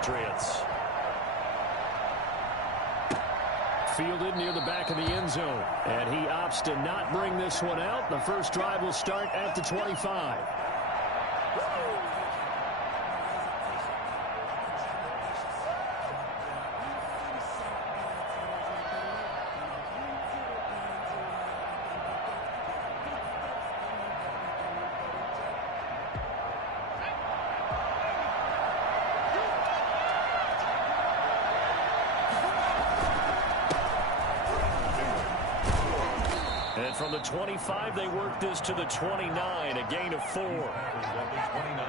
Patriots. Fielded near the back of the end zone. And he opts to not bring this one out. The first drive will start at the 25. And from the 25, they work this to the 29, a gain of 4.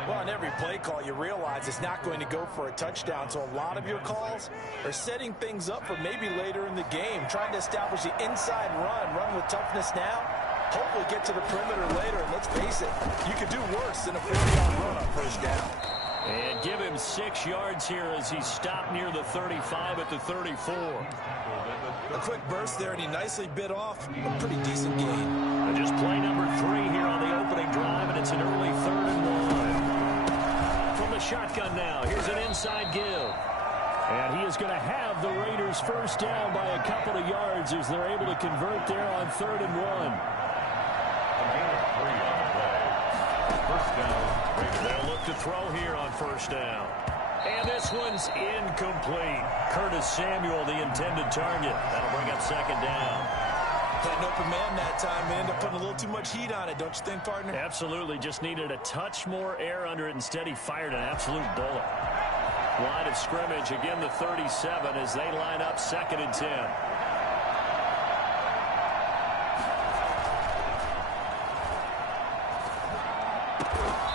Well, on every play call, you realize it's not going to go for a touchdown, so a lot of your calls are setting things up for maybe later in the game, trying to establish the inside run with toughness now, hopefully get to the perimeter later, and let's face it, you could do worse than a 40-yard run on first down. And give him 6 yards here as he stopped near the 35 at the 34. A quick burst there, and he nicely bit off a pretty decent gain. And just play number 3 here on the opening drive, and it's an early 3rd and 1. From the shotgun now, here's an inside give. And he is going to have the Raiders first down by a couple of yards as they're able to convert there on 3rd and 1. First down. They'll look to throw here on first down. And this one's incomplete. Curtis Samuel, the intended target. That'll bring up 2nd down. Had an open man that time and ended up putting a little too much heat on it, don't you think, partner? Absolutely. Just needed a touch more air under it. Instead, he fired an absolute bullet. Line of scrimmage, again the 37 as they line up 2nd and 10.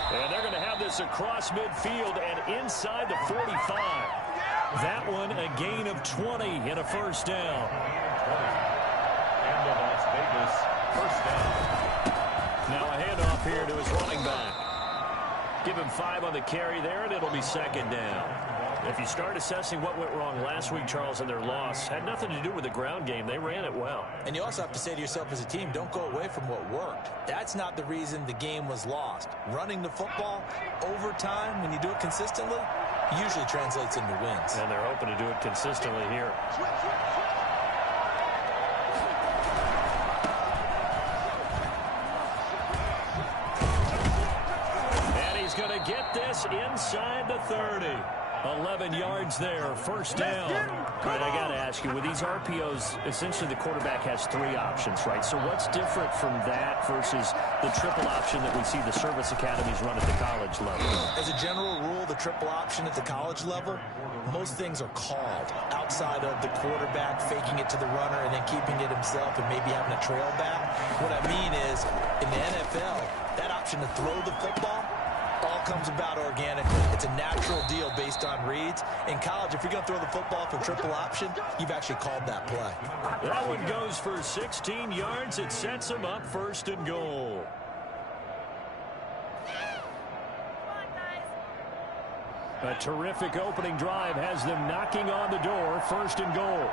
And they're going to have this across midfield and inside the 45. That one a gain of 20 and a first down. And the Las Vegas first down. Now a handoff here to his running back. Give him 5 on the carry there, and it'll be 2nd down. If you start assessing what went wrong last week, Charles, in their loss, had nothing to do with the ground game. They ran it well. And you also have to say to yourself as a team, don't go away from what worked. That's not the reason the game was lost. Running the football over time, when you do it consistently, usually translates into wins. And they're hoping to do it consistently here. And he's going to get this inside the 30. 11 yards there, first down. All right, I got to ask you, with these RPOs, essentially the quarterback has 3 options, right? So what's different from that versus the triple option that we see the service academies run at the college level? As a general rule, the triple option at the college level, most things are called outside of the quarterback faking it to the runner and then keeping it himself and maybe having a trail back. What I mean is, in the NFL, that option to throw the football all comes about organically. It's a natural deal based on reads. In college, if you're going to throw the football for triple option, you've actually called that play. That one goes for 16 yards. It sets him up 1st and goal. A terrific opening drive has them knocking on the door. 1st and goal.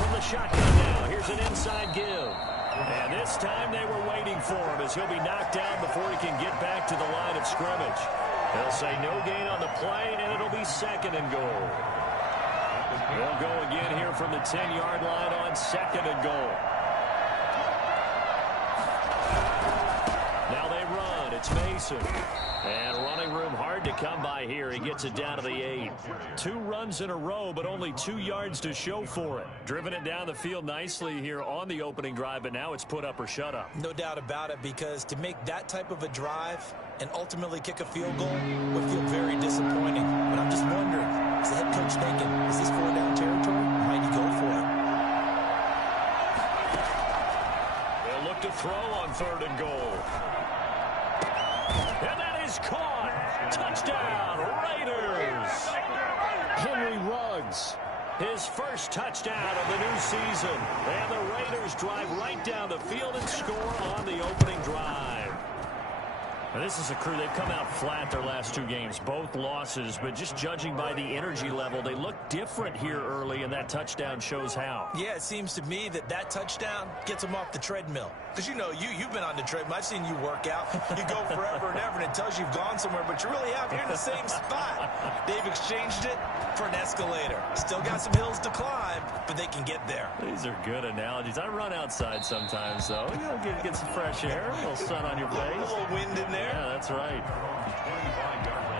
From the shotgun now, here's an inside give. And this time they were waiting for him as he'll be knocked down before he can get back to the line of scrimmage. They'll say no gain on the play, and it'll be 2nd and goal. They'll go again here from the 10-yard line on 2nd and goal. Now they run. It's Mason. And running room hard to come by here. He gets it down to the 8. 2 runs in a row, but only 2 yards to show for it. Driven it down the field nicely here on the opening drive, but now it's put up or shut up. No doubt about it, because to make that type of a drive and ultimately kick a field goal would feel very disappointing. But I'm just wondering, is the head coach thinking, is this 4-down territory? Might he go for it? They'll look to throw on 3rd and goal. And that is caught. Touchdown, Raiders. Henry Ruggs, his first touchdown of the new season. And the Raiders drive right down the field and score on the opening drive. Now, this is a crew, they've come out flat their last 2 games, both losses, but just judging by the energy level, they look different here early, and that touchdown shows how. Yeah, it seems to me that touchdown gets them off the treadmill. Because, you know, you've been on the treadmill. I've seen you work out. You go forever and ever, and it tells you you've gone somewhere, but you really have. You're in the same spot. They've exchanged it for an escalator. Still got some hills to climb, but they can get there. These are good analogies. I run outside sometimes, though. You know, get some fresh air, a little sun on your face. A little wind in there. Yeah, that's right. 25-yard line.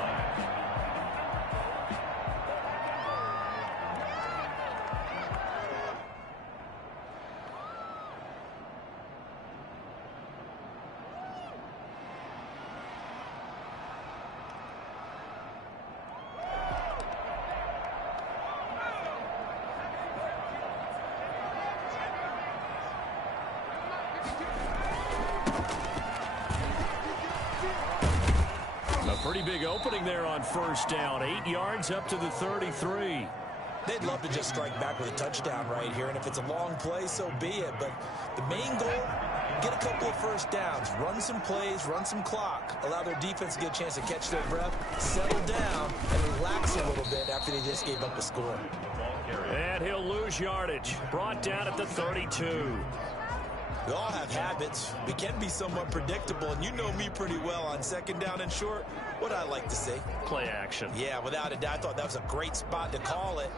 Pretty big opening there on first down. 8 yards up to the 33. They'd love to just strike back with a touchdown right here, and if it's a long play, so be it. But the main goal, get a couple of first downs, run some plays, run some clock, allow their defense to get a chance to catch their breath, settle down, and relax a little bit after they just gave up a score. And he'll lose yardage. Brought down at the 32. We all have habits. We can be somewhat predictable, and you know me pretty well on second down and short. What I like to say? Play action. Yeah, without a doubt. I thought that was a great spot to call it.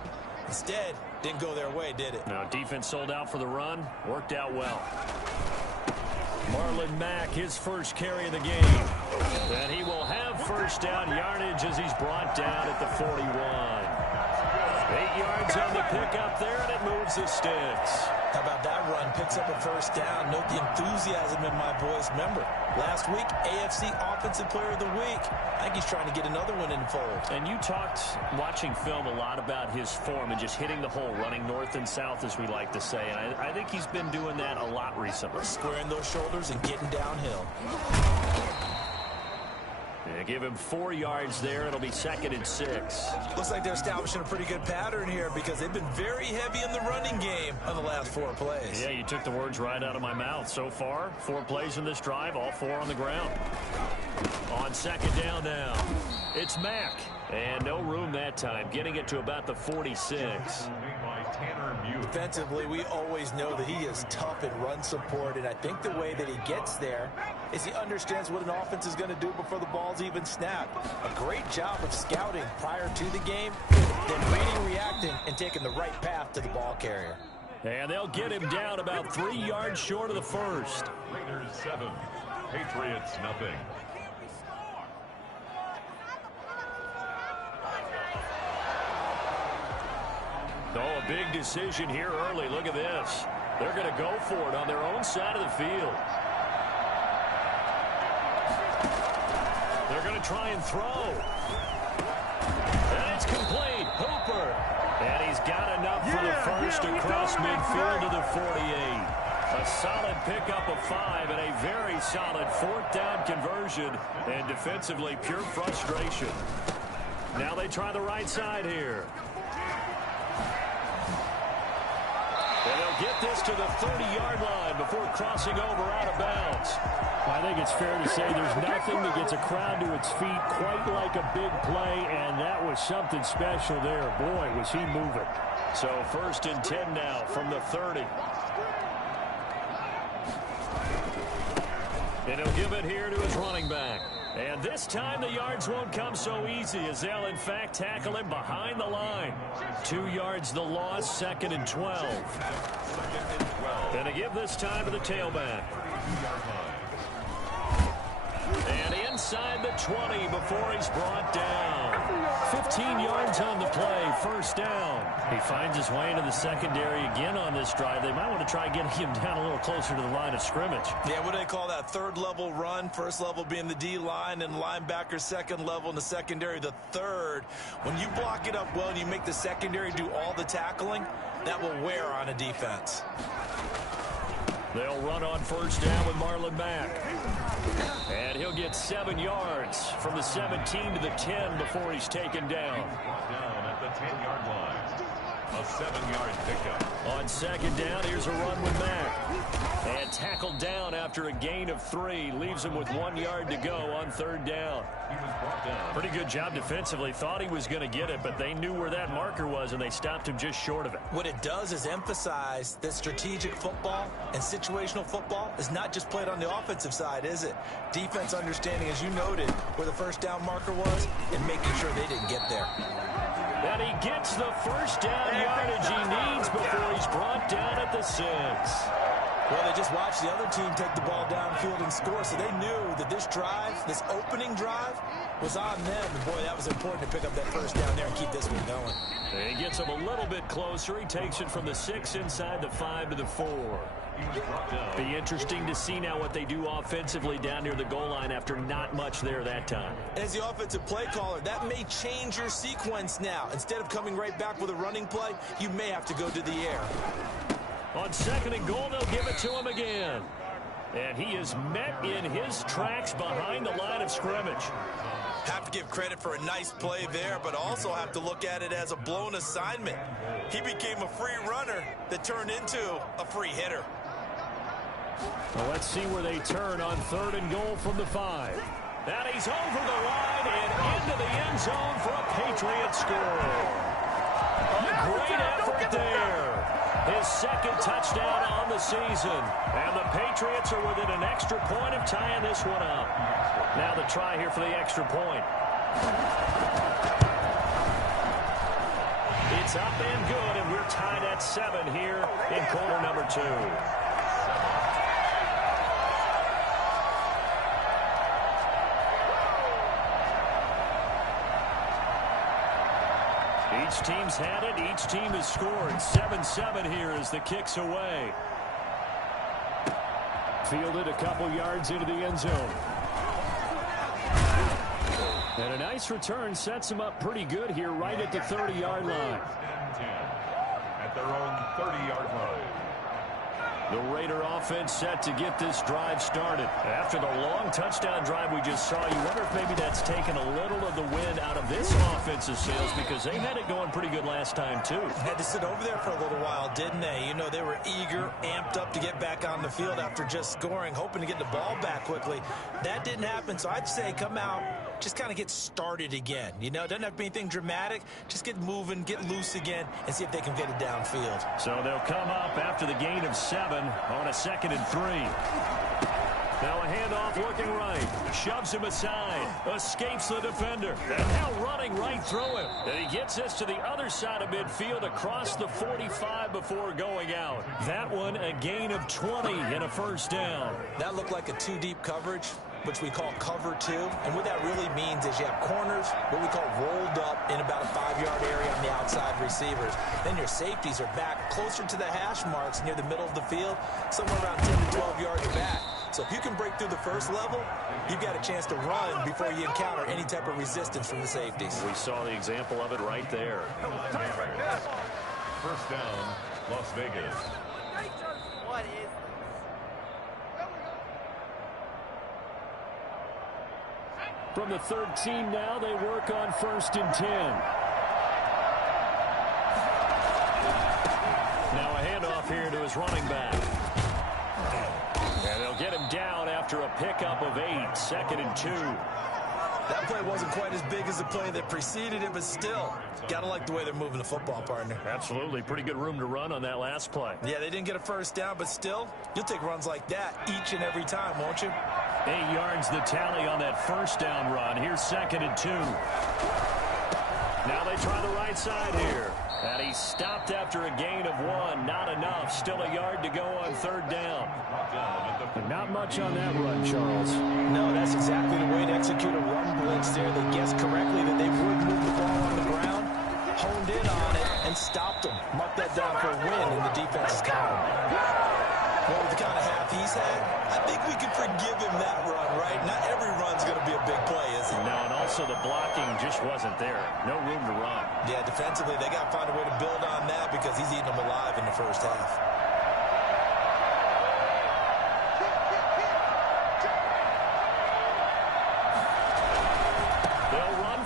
Instead, didn't go their way, did it? Now, defense sold out for the run. Worked out well. Marlon Mack, his first carry of the game. And he will have first down yardage as he's brought down at the 41. 8 yards on the pickup there, and it moves the sticks. How about that run? Picks up a first down. Note the enthusiasm in my voice. Remember, last week, AFC Offensive Player of the Week. I think he's trying to get another one in the fold. And you talked, watching film, a lot about his form and just hitting the hole, running north and south, as we like to say. And I think he's been doing that a lot recently. Squaring those shoulders and getting downhill. Yeah, give him 4 yards there. It'll be 2nd and 6. Looks like they're establishing a pretty good pattern here because they've been very heavy in the running game on the last 4 plays. Yeah, you took the words right out of my mouth. So far, 4 plays in this drive, all 4 on the ground. On second down now, it's Mack. And no room that time, getting it to about the 46. Defensively, we always know that he is tough in run support, and I think the way that he gets there is he understands what an offense is going to do before the ball's even snapped. A great job of scouting prior to the game, then reading, reacting, and taking the right path to the ball carrier. And they'll get him down about 3 yards short of the first. Raiders 7, Patriots nothing. Oh, a big decision here early. Look at this. They're going to go for it on their own side of the field. They're going to try and throw. And it's complete. Hooper. And he's got enough for the first across midfield to the 48. A solid pickup of 5 and a very solid 4th down conversion. And defensively, pure frustration. Now they try the right side here. And they'll get this to the 30-yard line before crossing over out of bounds. I think it's fair to say there's nothing that gets a crowd to its feet quite like a big play, and that was something special there. Boy, was he moving. So 1st and 10 now from the 30. And he'll give it here to his running back. And this time the yards won't come so easy as they'll, in fact, tackle him behind the line. 2 yards the loss, 2nd and 12. And to give this time to the tailback. And inside the 20 before he's brought down. 15 yards on the play, 1st down. He finds his way into the secondary again on this drive. They might want to try getting him down a little closer to the line of scrimmage. Yeah, what do they call that? 3rd level run, 1st level being the D-line, and linebacker 2nd level, and the secondary the 3rd. When you block it up well and you make the secondary do all the tackling, that will wear on a defense. They'll run on 1st down with Marlon Mack. And he'll get 7 yards from the 17 to the 10 before he's taken down. Down at the 10-yard line. A 7-yard pickup. On second down, here's a run with Mack. And tackled down after a gain of 3. Leaves him with 1 yard to go on third down. He was brought down. Pretty good job defensively. Thought he was going to get it, but they knew where that marker was, and they stopped him just short of it. What it does is emphasize that strategic football and situational football is not just played on the offensive side, is it? Defense understanding, as you noted, where the first down marker was and making sure they didn't get there. And he gets the first down yardage he needs before he's brought down at the 6. Well, they just watched the other team take the ball downfield and score, so they knew that this drive, this opening drive, was on them. And boy, that was important to pick up that first down there and keep this one going. And he gets him a little bit closer. He takes it from the 6 inside the 5 to the 4. Be interesting to see now what they do offensively down near the goal line after not much there that time. As the offensive play caller, that may change your sequence now. Instead of coming right back with a running play, you may have to go to the air. On second and goal, they'll give it to him again. And he is met in his tracks behind the line of scrimmage. Have to give credit for a nice play there, but also have to look at it as a blown assignment. He became a free runner that turned into a free hitter. Well, let's see where they turn on third and goal from the 5. And he's over the line and into the end zone for a Patriot score. A great effort there. His second touchdown on the season. And the Patriots are within an extra point of tying this one up. Now the try here for the extra point. It's up and good, and we're tied at 7 here in quarter number 2. Each team's had it. Each team has scored. 7-7 here as the kick's away. Fielded a couple yards into the end zone. And a nice return sets him up pretty good here right at the 30-yard line. At their own 30-yard line. The Raider offense set to get this drive started. After the long touchdown drive we just saw, you wonder if maybe that's taken a little of the wind out of this offensive sails because they had it going pretty good last time, too. Had to sit over there for a little while, didn't they? You know, they were eager, amped up to get back on the field after just scoring, hoping to get the ball back quickly. That didn't happen, so I'd say come out, just kind of get started again. You know, it doesn't have to be anything dramatic. Just get moving, get loose again, and see if they can get it downfield. So they'll come up after the gain of 7 on a 2nd and 3. Now a handoff looking right. Shoves him aside. Escapes the defender. And now running right through him. And he gets this to the other side of midfield across the 45 before going out. That one a gain of 20 and a first down. That looked like a 2-deep coverage, which we call cover 2. And what that really means is you have corners, what we call rolled up in about a 5-yard area on the outside receivers. Then your safeties are back closer to the hash marks near the middle of the field, somewhere around 10 to 12 yards back. So if you can break through the first level, you've got a chance to run before you encounter any type of resistance from the safeties. We saw the example of it right there. First down, Las Vegas. What is From the 13 now, they work on 1st and 10. Now a handoff here to his running back. And they'll get him down after a pickup of 8, 2nd and 2. That play wasn't quite as big as the play that preceded it, but still, gotta like the way they're moving the football, partner. Absolutely. Pretty good room to run on that last play. Yeah, they didn't get a first down, but still, you'll take runs like that each and every time, won't you? 8 yards the tally on that first down run. Here's 2nd and 2. Now they try the right side here. And he's stopped after a gain of 1. Not enough. Still a yard to go on 3rd down. But not much on that run, Charles. No, that's exactly the way to execute a run blitz there. They guessed correctly that they would move the ball on the ground, honed in on it, and stopped them. Marked that down for a win in the defense's column. Well, with the kind of half he's had, I think we can forgive him that run, right? Not every run's going to be a big play, is it? No, and also the blocking just wasn't there. No room to run. Yeah, defensively, they got to find a way to build on that because he's eating them alive in the first half.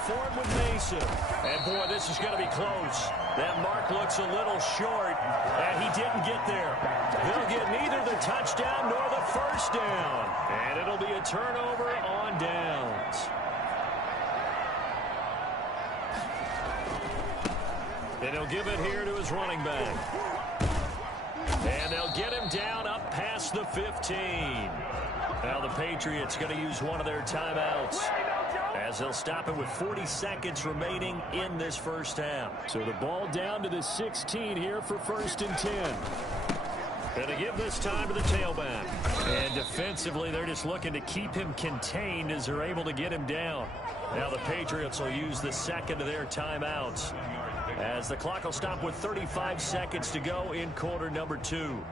for it with Mason. And, boy, this is going to be close. That mark looks a little short, and he didn't get there. They'll get neither the touchdown nor the first down. And it'll be a turnover on downs. And he'll give it here to his running back. And they'll get him down up past the 15. Now the Patriots going to use one of their timeouts, as they'll stop it with 40 seconds remaining in this first half. So the ball down to the 16 here for 1st and 10. And to give this time to the tailback. And defensively, they're just looking to keep him contained as they're able to get him down. Now the Patriots will use the second of their timeouts, as the clock will stop with 35 seconds to go in quarter number 2.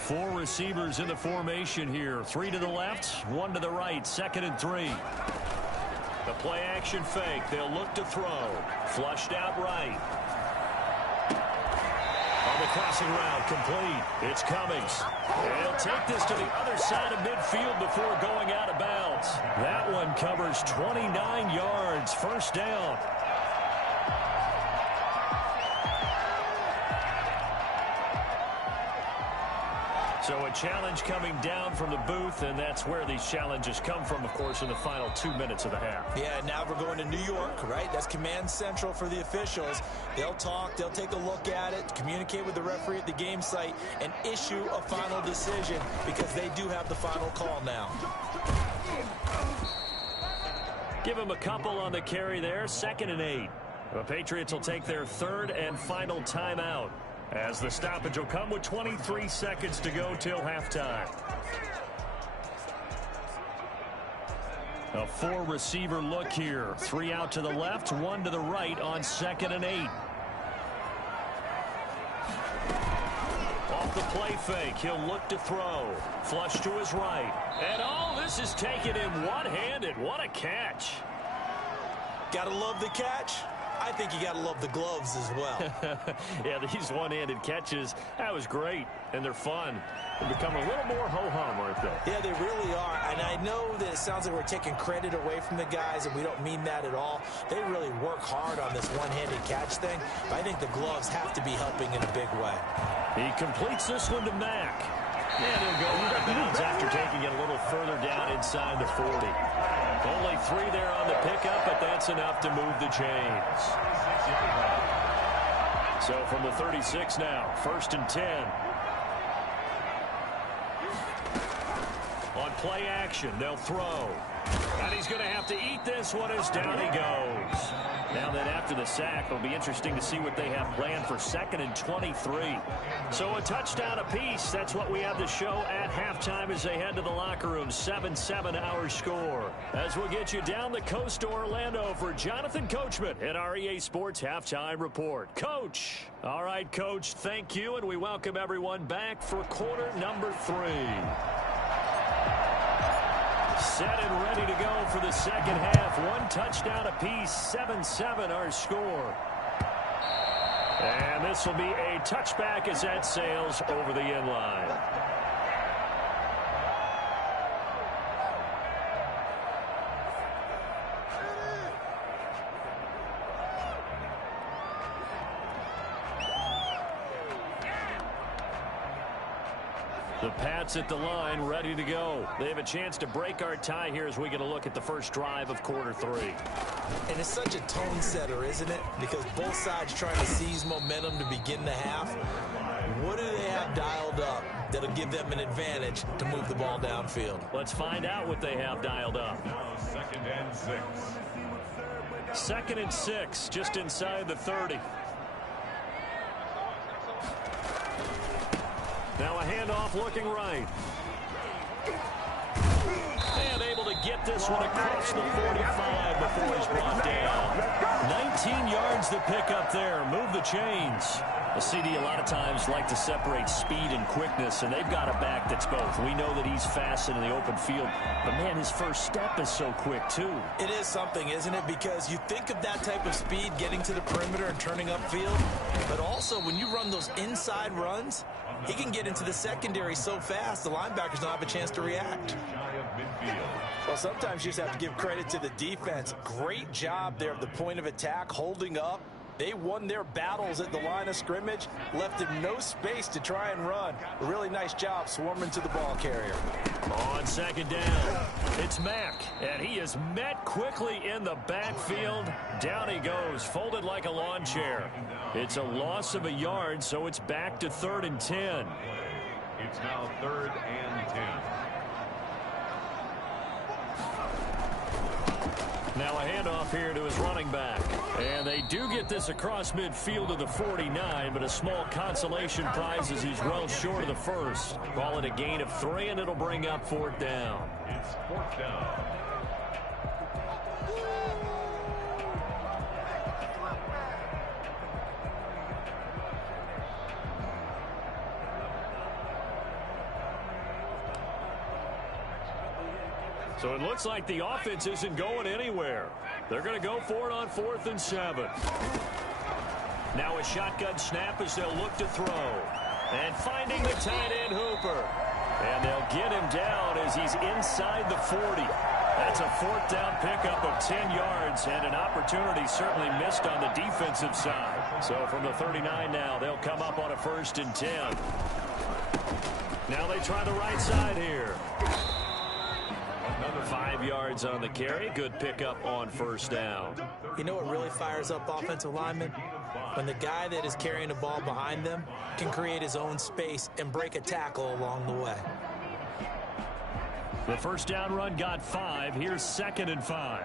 4 receivers in the formation here. 3 to the left, 1 to the right. 2nd and 3. The play action fake. They'll look to throw. Flushed out right. On the crossing route, complete. It's Cummings. And he'll take this to the other side of midfield before going out of bounds. That one covers 29 yards. First down. So a challenge coming down from the booth, and that's where these challenges come from, of course, in the final 2 minutes of the half. Yeah, now we're going to New York, right? That's command central for the officials. They'll talk, they'll take a look at it, communicate with the referee at the game site, and issue a final decision, because they do have the final call now. Give him a couple on the carry there. 2nd and 8. The Patriots will take their 3rd and final timeout, as the stoppage will come with 23 seconds to go till halftime. A 4-receiver look here. 3 out to the left, 1 to the right on 2nd and 8. Off the play fake, he'll look to throw. Flush to his right. And all this is taken in one-handed. What a catch. Gotta love the catch. I think you got to love the gloves as well. Yeah, these one-handed catches, that was great, and they're fun. They become a little more ho-hum, aren't they? Yeah, they really are, and I know that it sounds like we're taking credit away from the guys, and we don't mean that at all. They really work hard on this one-handed catch thing, but I think the gloves have to be helping in a big way. He completes this one to Mack. And he'll go out of bounds after taking it a little further down inside the 40. Only 3 there on the pickup, but that's enough to move the chains. So from the 36 now, 1st and 10. On play action, they'll throw. And he's going to have to eat this one as down he goes. Now that after the sack, it'll be interesting to see what they have planned for 2nd and 23. So a touchdown apiece. That's what we have to show at halftime as they head to the locker room. 7-7 our score. As we'll get you down the coast to Orlando for Jonathan Coachman at our EA Sports Halftime Report. Coach. All right, Coach, thank you, and we welcome everyone back for quarter number 3. Set and ready to go for the second half. 1 touchdown apiece, 7-7 our score. And this will be a touchback as that sails over the end line. The Pats at the line, ready to go. They have a chance to break our tie here as we get a look at the first drive of quarter 3. And it's such a tone setter, isn't it? Because both sides trying to seize momentum to begin the half. What do they have dialed up that'll give them an advantage to move the ball downfield? Let's find out what they have dialed up. Now 2nd and 6. 2nd and 6, just inside the 30. Now a handoff looking right. And able to get this one across the 45 before he's brought down. 19 yards to pick up there. Move the chains. The CD a lot of times like to separate speed and quickness, and they've got a back that's both. We know that he's fast in the open field, but man, his first step is so quick too. It is something, isn't it? Because you think of that type of speed getting to the perimeter and turning upfield, but also when you run those inside runs, he can get into the secondary so fast the linebackers don't have a chance to react. Shy of midfield. field. Well, sometimes you just have to give credit to the defense. Great job there at the point of attack, holding up. They won their battles at the line of scrimmage, left him no space to try and run. A really nice job swarming to the ball carrier. On second down, it's Mack, and he is met quickly in the backfield. Down he goes, folded like a lawn chair. It's a loss of a yard, so it's back to 3rd and 10. It's now 3rd and 10. Now a handoff here to his running back. And they do get this across midfield to the 49, but a small consolation prize as he's well short of the first. Call it a gain of 3, and it'll bring up 4th down. It's 4th down. So it looks like the offense isn't going anywhere. They're going to go for it on 4th and 7. Now a shotgun snap as they'll look to throw. And finding the tight end Hooper. And they'll get him down as he's inside the 40. That's a 4th down pickup of 10 yards and an opportunity certainly missed on the defensive side. So from the 39 now, they'll come up on a 1st and 10. Now they try the right side here. 5 yards on the carry. Good pickup on 1st down. You know what really fires up offensive linemen? When the guy that is carrying the ball behind them can create his own space and break a tackle along the way. The 1st down run got 5. Here's 2nd and 5.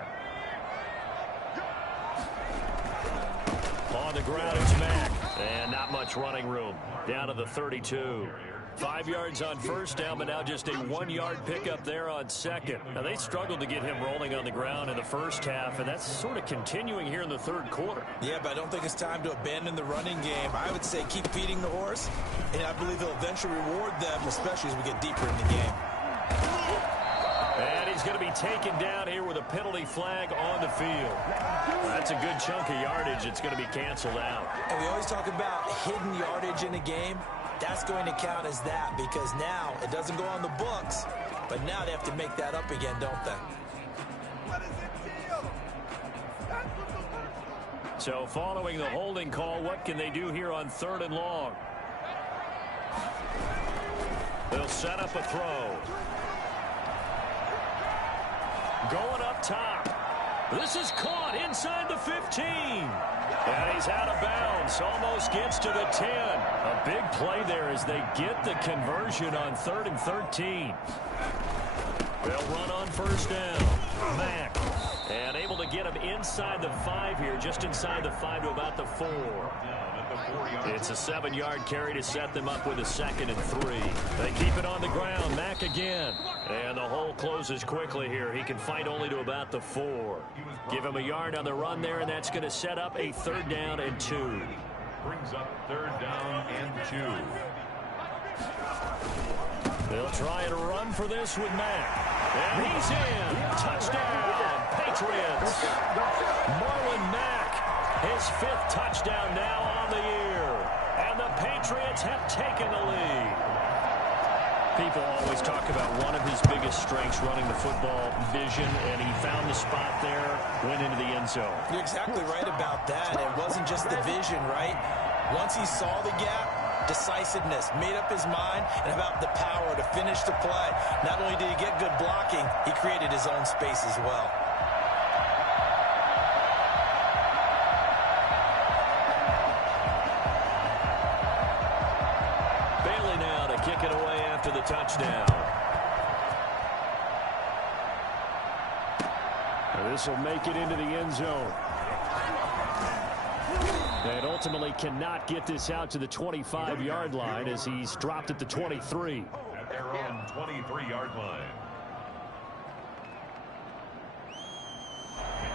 On the ground, it's Mack. And not much running room. Down to the 32. 5 yards on 1st down, but now just a 1-yard pickup there on 2nd. Now, they struggled to get him rolling on the ground in the first half, and that's sort of continuing here in the 3rd quarter. Yeah, but I don't think it's time to abandon the running game. I would say keep feeding the horse, and I believe they'll eventually reward them, especially as we get deeper in the game. And he's going to be taken down here with a penalty flag on the field. That's a good chunk of yardage. It's going to be canceled out. And we always talk about hidden yardage in a game. That's going to count as that because now it doesn't go on the books, but now they have to make that up again, don't they? So following the holding call, what can they do here on 3rd and long? They'll set up a throw. Going up top. This is caught inside the 15. And he's out of bounds. Almost gets to the 10. A big play there as they get the conversion on 3rd and 13. They'll run on 1st down. Mack. And able to get him inside the 5 here. Just inside the 5 to about the 4. It's a 7-yard carry to set them up with a 2nd and 3. They keep it on the ground. Mack again. And the hole closes quickly here. He can fight only to about the 4. Give him a yard on the run there, and that's going to set up a 3rd down and 2. Brings up 3rd down and 2. They'll try and run for this with Mack. And he's in. Touchdown, Patriots. Marlon Mack, his 5th touchdown now on the year. And the Patriots have taken the lead. People always talk about one of his biggest strengths running the football, vision, and he found the spot there, went into the end zone. You're exactly right about that. It wasn't just the vision, right? Once he saw the gap, decisiveness, made up his mind, and about the power to finish the play. Not only did he get good blocking, he created his own space as well. Bailey now to kick it away after the touchdown. And this will make it into the end zone. And ultimately cannot get this out to the 25-yard line as he's dropped at the 23. At their own 23-yard line.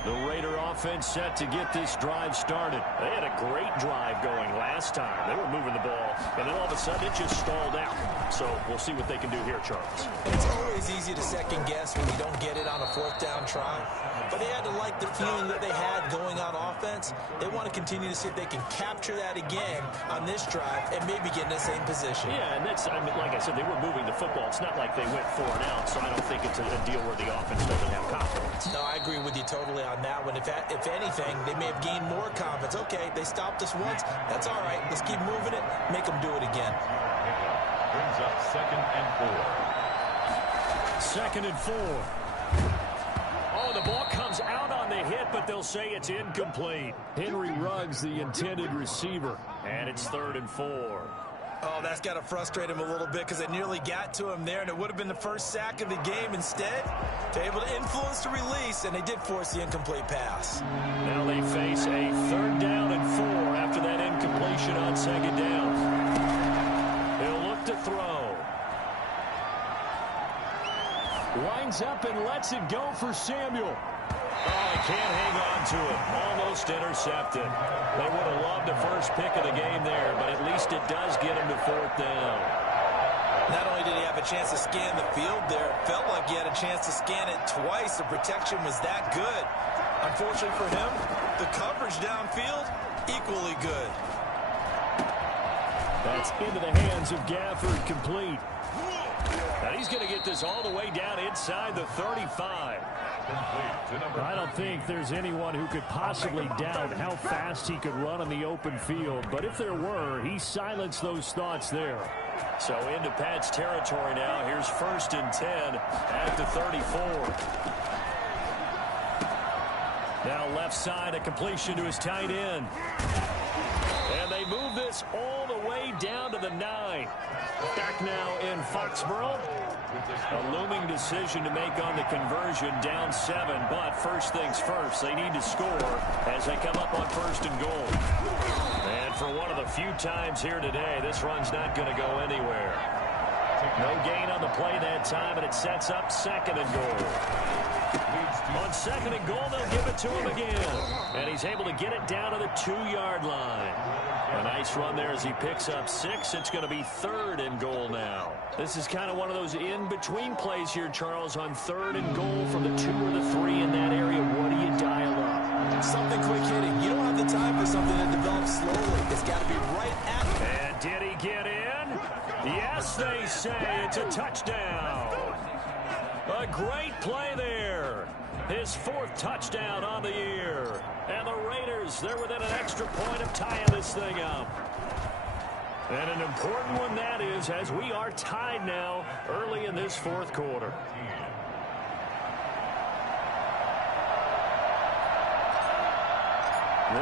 The Raider offense set to get this drive started. They had a great drive going last time. They were moving the ball, and then all of a sudden it just stalled out. So we'll see what they can do here, Charles. It's always easy to second guess when you don't get it on a fourth down try. But they had to like the feeling that they had going on offense. They want to continue to see if they can capture that again on this drive and maybe get in the same position. Yeah, and that's, I mean, like I said, they were moving the football. It's not like they went 4 and out, so I don't think it's a deal where the offense doesn't have confidence. No, I agree with you totally on that one. If anything, they may have gained more confidence. Okay, they stopped us once. That's all right. Let's keep moving it. Make them do it again. Brings up 2nd and 4. 2nd and 4. Oh, the ball comes out on the hit, but they'll say it's incomplete. Henry Ruggs, the intended receiver, and it's 3rd and 4. Oh, that's got to frustrate him a little bit because they nearly got to him there, and it would have been the first sack of the game. Instead, they're able to influence the release, and they did force the incomplete pass. Now they face a 3rd down and 4 after that incompletion on 2nd down. He'll look to throw. Lines up and lets it go for Samuel. Oh, he can't hang on to it. Almost intercepted. They would have loved a first pick of the game there, but at least it does get him to 4th down. Not only did he have a chance to scan the field there, it felt like he had a chance to scan it twice. The protection was that good. Unfortunately for him, the coverage downfield, equally good. That's into the hands of Gafford, complete. And he's going to get this all the way down inside the 35. I don't think there's anyone who could possibly doubt how fast he could run on the open field. But if there were, he silenced those thoughts there. So into Pat's territory now. Here's 1st and 10 at the 34. Now left side, a completion to his tight end. And they move this all the way down to the 9. Back now in Foxborough. A looming decision to make on the conversion, down 7. But first things first, they need to score as they come up on 1st and goal. And for one of the few times here today, this run's not going to go anywhere. No gain on the play that time, and it sets up 2nd and goal. On 2nd and goal, they'll give it to him again. And he's able to get it down to the 2-yard line. A nice run there as he picks up 6. It's going to be 3rd and goal now. This is kind of one of those in-between plays here, Charles, on 3rd and goal from the 2 or the 3 in that area. What do you dial up? Something quick hitting. You don't have the time for something that develops slowly. It's got to be right at him. And did he get in? Yes, they say it's a touchdown. A great play there. His 4th touchdown on the year. And the Raiders, they're within an extra point of tying this thing up. And an important one that is, as we are tied now early in this 4th quarter.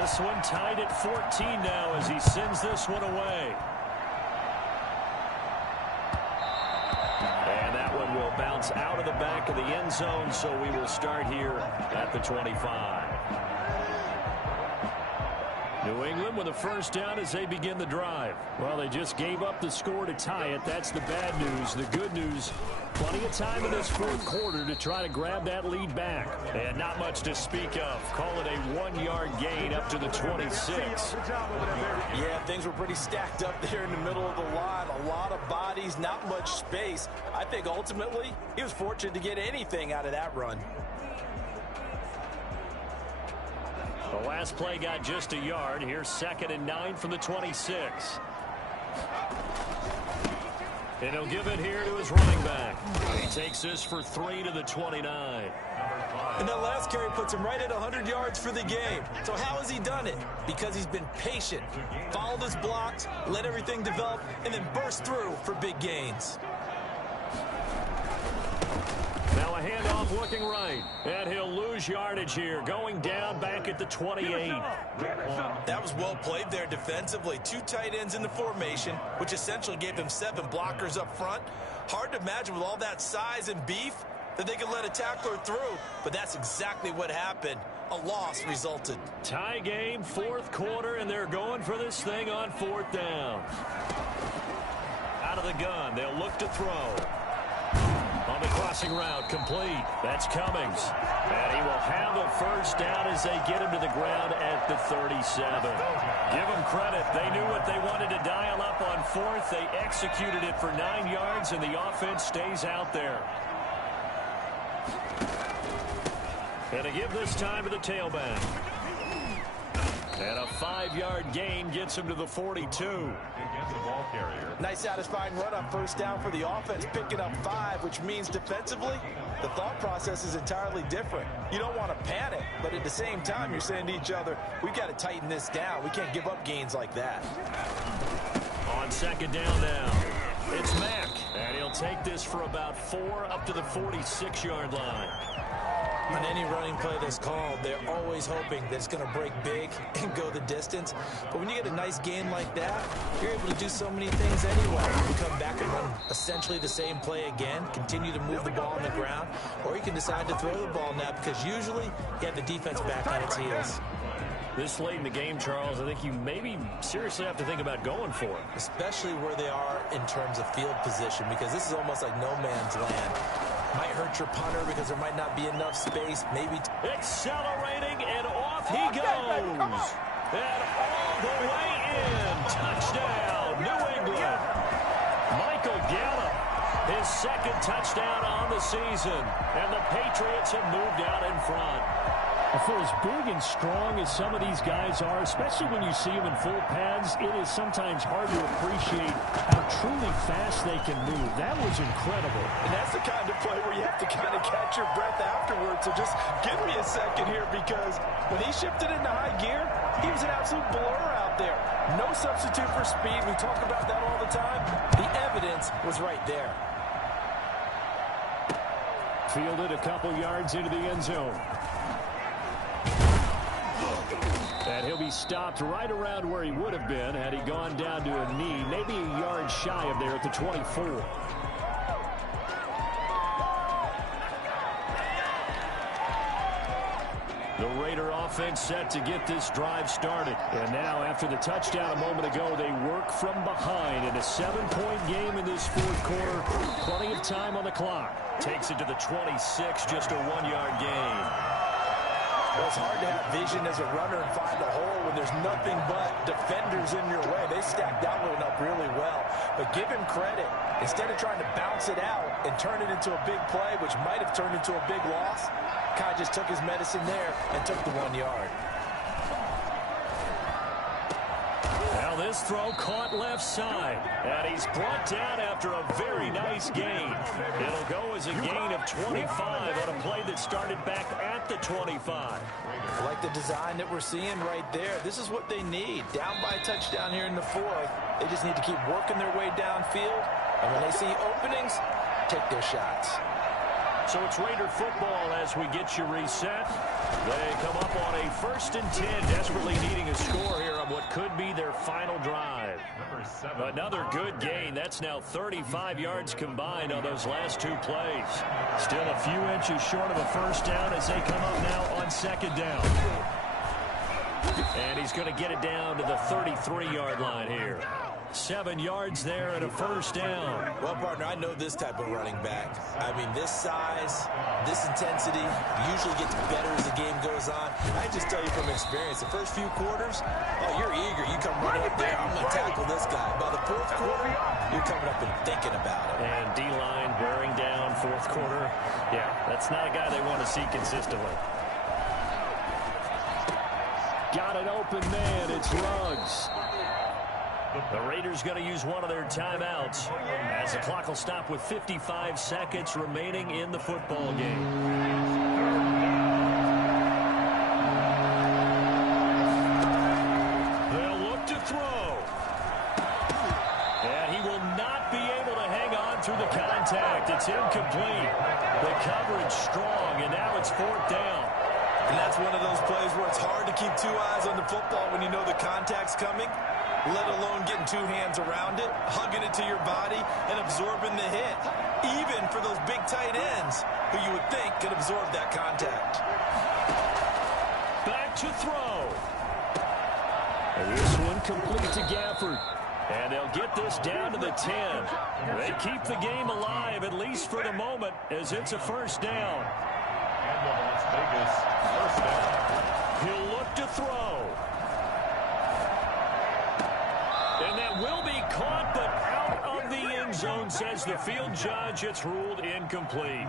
This one tied at 14 now as he sends this one away. And that one will bounce out of the back of the end zone, so we will start here at the 25. New England with a 1st down as they begin the drive. Well, they just gave up the score to tie it. That's the bad news. The good news, plenty of time in this 4th quarter to try to grab that lead back. And not much to speak of. Call it a 1-yard gain up to the 26. Yeah, things were pretty stacked up there in the middle of the line. A lot of bodies, not much space. I think ultimately he was fortunate to get anything out of that run. The last play got just a yard. Here's 2nd and 9 from the 26. And he'll give it here to his running back. He takes this for 3 to the 29. And that last carry puts him right at 100 yards for the game. So how has he done it? Because he's been patient, followed his blocks, let everything develop, and then burst through for big gains. Now a handoff looking right. And he'll lose yardage here, going down back at the 28. That was well played there defensively. 2 tight ends in the formation, which essentially gave him 7 blockers up front. Hard to imagine with all that size and beef that they could let a tackler through, but that's exactly what happened. A loss resulted. Tie game, 4th quarter, and they're going for this thing on 4th down. Out of the gun, they'll look to throw. On the crossing route complete. That's Cummings. And he will have the first down as they get him to the ground at the 37. Give them credit. They knew what they wanted to dial up on fourth. They executed it for 9 yards, and the offense stays out there. And to give this time to the tailback. And a 5-yard gain gets him to the 42. Nice satisfying run on first down for the offense, picking up 5, which means defensively, the thought process is entirely different. You don't want to panic, but at the same time, you're saying to each other, we've got to tighten this down. We can't give up gains like that. On second down now, it's Mack. And he'll take this for about 4 up to the 46-yard line. On any running play that's called, they're always hoping that it's going to break big and go the distance. But when you get a nice gain like that, you're able to do so many things anyway. You come back and run essentially the same play again, continue to move the ball on the ground, or you can decide to throw the ball now because usually you have the defense back on its heels. This late in the game, Charles, I think you maybe seriously have to think about going for it. Especially where they are in terms of field position, because this is almost like no man's land. Might hurt your punter because there might not be enough space. Maybe accelerating, and off he goes. And all the way in. Touchdown, New England. Michael Gallup, his second touchdown on the season. And the Patriots have moved out in front. For as big and strong as some of these guys are, especially when you see them in full pads, it is sometimes hard to appreciate how truly fast they can move. That was incredible. And that's the kind of play where you have to kind of catch your breath afterwards. So just give me a second here, because when he shifted into high gear, he was an absolute blur out there. No substitute for speed. We talk about that all the time. The evidence was right there. Fielded a couple yards into the end zone. And he'll be stopped right around where he would have been had he gone down to a knee, maybe a yard shy of there at the 24. The Raider offense set to get this drive started. And now, after the touchdown a moment ago, they work from behind in a 7-point game in this fourth quarter. Plenty of time on the clock. Takes it to the 26, just a 1-yard gain. Well, it's hard to have vision as a runner and find a hole when there's nothing but defenders in your way. They stacked that one up really well. But give him credit. Instead of trying to bounce it out and turn it into a big play, which might have turned into a big loss, Kai just took his medicine there and took the 1 yard. Now this throw caught left side. And he's brought down after a very nice gain. It'll go as a gain of 25 on a play that started back at the 25. I like the design that we're seeing right there. This is what they need. Down by a touchdown here in the fourth. They just need to keep working their way downfield. And when they see openings, take their shots. So it's Raider football as we get you reset. They come up on a 1st and 10, desperately needing a score here on what could be their final drive. Another good gain. That's now 35 yards combined on those last 2 plays. Still a few inches short of a first down as they come up now on 2nd down. And he's going to get it down to the 33-yard line here. 7 yards there and a first down. Well, partner, I know this type of running back. I mean, this size, this intensity usually gets better as the game goes on. I just tell you from experience, the first few quarters, oh, you're eager. You come running up there, I'm going to tackle this guy. By the 4th quarter, you're coming up and thinking about it. And D-line wearing down 4th quarter. Yeah, that's not a guy they want to see consistently. Got an open man. It's Ruggs. The Raiders going to use one of their timeouts as the clock will stop with 55 seconds remaining in the football game. They'll look to throw. And he will not be able to hang on through the contact. It's incomplete. The coverage strong, and now it's 4th down. And that's one of those plays where it's hard to keep 2 eyes on the football when you know the contact's coming, let alone getting 2 hands around it, hugging it to your body, and absorbing the hit, even for those big tight ends who you would think could absorb that contact. Back to throw. And this one complete to Gafford. And they'll get this down to the 10. They keep the game alive, at least for the moment, as it's a first down. And the Las Vegas first down. He'll look to throw. And that will be caught, but out of the end zone, says the field judge. It's ruled incomplete.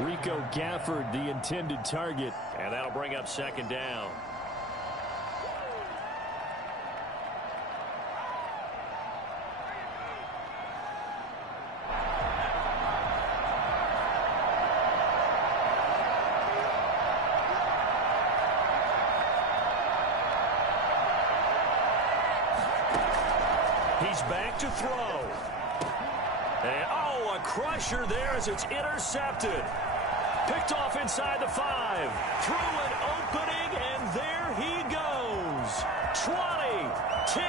Rico Gafford, the intended target. And that'll bring up second down. He's back to throw. And, a crusher there as it's intercepted. Picked off inside the 5. Through an opening, and there he goes. 20, 10,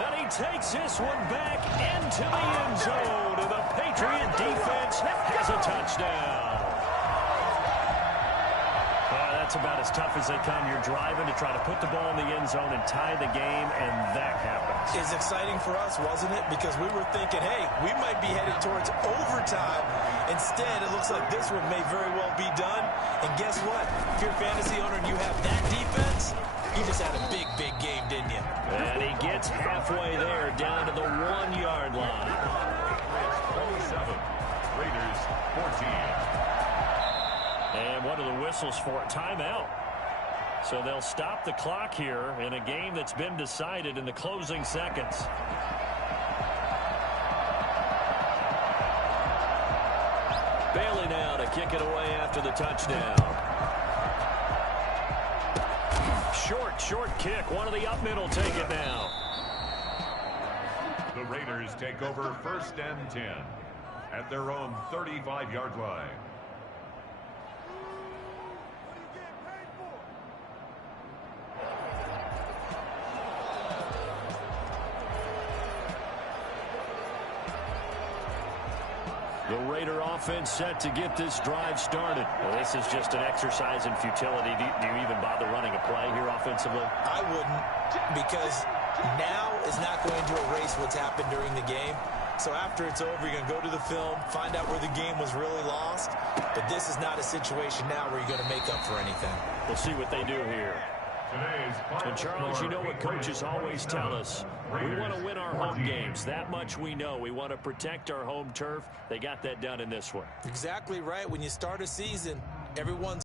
and he takes this one back into the end zone. And the Patriot defense has a touchdown. That's about as tough as they come. You're driving to try to put the ball in the end zone and tie the game, and that happens. It's exciting for us, wasn't it? Because we were thinking, hey, we might be headed towards overtime. Instead, it looks like this one may very well be done. And guess what? If you're a fantasy owner and you have that defense, you just had a big, big game, didn't you? And he gets halfway there, down to the 1-yard line. 27. Raiders 14. And what are the whistles for? Timeout. So they'll stop the clock here in a game that's been decided in the closing seconds. Bailey now to kick it away after the touchdown. Short kick. One of the up middle take it now. The Raiders take over 1st and 10 at their own 35-yard line. The Raider offense set to get this drive started. Well, this is just an exercise in futility. Do you even bother running a play here offensively? I wouldn't, because now is not going to erase what's happened during the game. So after it's over, you're going to go to the film, find out where the game was really lost. But this is not a situation now where you're going to make up for anything. We'll see what they do here. And Charles, you know what coaches always tell us. We want to win our home games. That much we know. We want to protect our home turf. They got that done in this one. Exactly right. When you start a season, everyone's